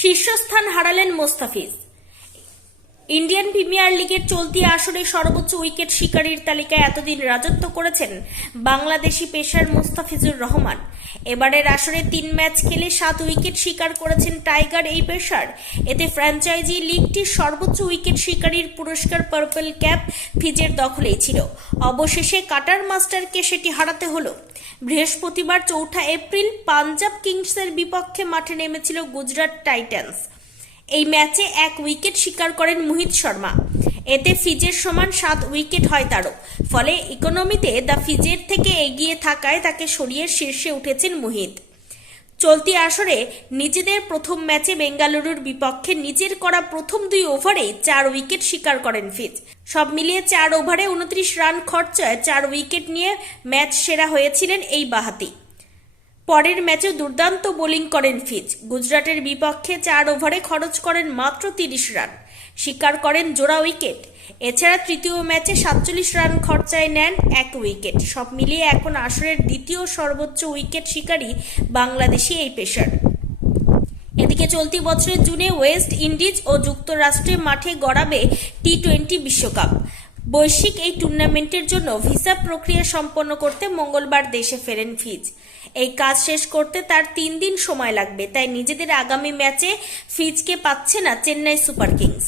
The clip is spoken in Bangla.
শীর্ষস্থান হারালেন মোস্তাফিজ। ইন্ডিয়ান প্রিমিয়ার লিগের চলতি আসরে সর্বোচ্চ উইকেট শিকারীর তালিকায় এতদিন রাজত্ব করেছেন বাংলাদেশি পেসার মুস্তাফিজুর রহমান। এবারের আসরে 3 ম্যাচ খেলে 7 উইকেট শিকার করেছেন টাইগার এই পেসার। এতে ফ্র্যাঞ্চাইজি লিগটির সর্বোচ্চ উইকেট শিকারীর পুরস্কার পার্পল ক্যাপ ফিজের দখলেই ছিল। অবশেষে কাটার মাস্টারকে সেটি হারাতে হলো। বৃহস্পতিবার 4 এপ্রিল পাঞ্জাব কিংসের বিপক্ষে মাঠে নেমেছিল গুজরাট টাইটান্স। এই ম্যাচে 1 উইকেট শিকার করেন মোহিত শর্মা। এতে ফিজের সমান 7 উইকেট হয় তারও। ফলে ইকোনমিতে দ্য ফিজের থেকে এগিয়ে থাকায় তাকে সরিয়ে শীর্ষে উঠেছেন মোহিত। চলতি আসরে নিজেদের প্রথম ম্যাচে বেঙ্গালুরুর বিপক্ষে নিজের করা প্রথম 2 ওভারে 4 উইকেট শিকার করেন ফিজ। সব মিলিয়ে 4 ওভারে 29 রান খরচায় 4 উইকেট নিয়ে ম্যাচ সেরা হয়েছিলেন এই বাঁহাতি। পরের ম্যাচে দুর্দান্ত বোলিং করেন ফিজ। গুজরাটের বিপক্ষে 4 ওভারে খরচ করেন মাত্র 30 রান, শিকার করেন জোড়া উইকেট। এছাড়া তৃতীয় ম্যাচে 47 রান খরচায় নেন 1 উইকেট। সব মিলিয়ে এখন আসরের দ্বিতীয় সর্বোচ্চ উইকেট শিকারী বাংলাদেশি এই পেসার। এদিকে চলতি বছরের জুনে ওয়েস্ট ইন্ডিজ ও যুক্তরাষ্ট্রে মাঠে গড়াবে টি-20 বিশ্বকাপ। বৈশ্বিক এই টুর্নামেন্টের জন্য ভিসা প্রক্রিয়া সম্পন্ন করতে মঙ্গলবার দেশে ফেরেন ফিজ। এই কাজ শেষ করতে তার 3 দিন সময় লাগবে, তাই নিজেদের আগামী ম্যাচে ফিজকে পাচ্ছে না চেন্নাই সুপার কিংস।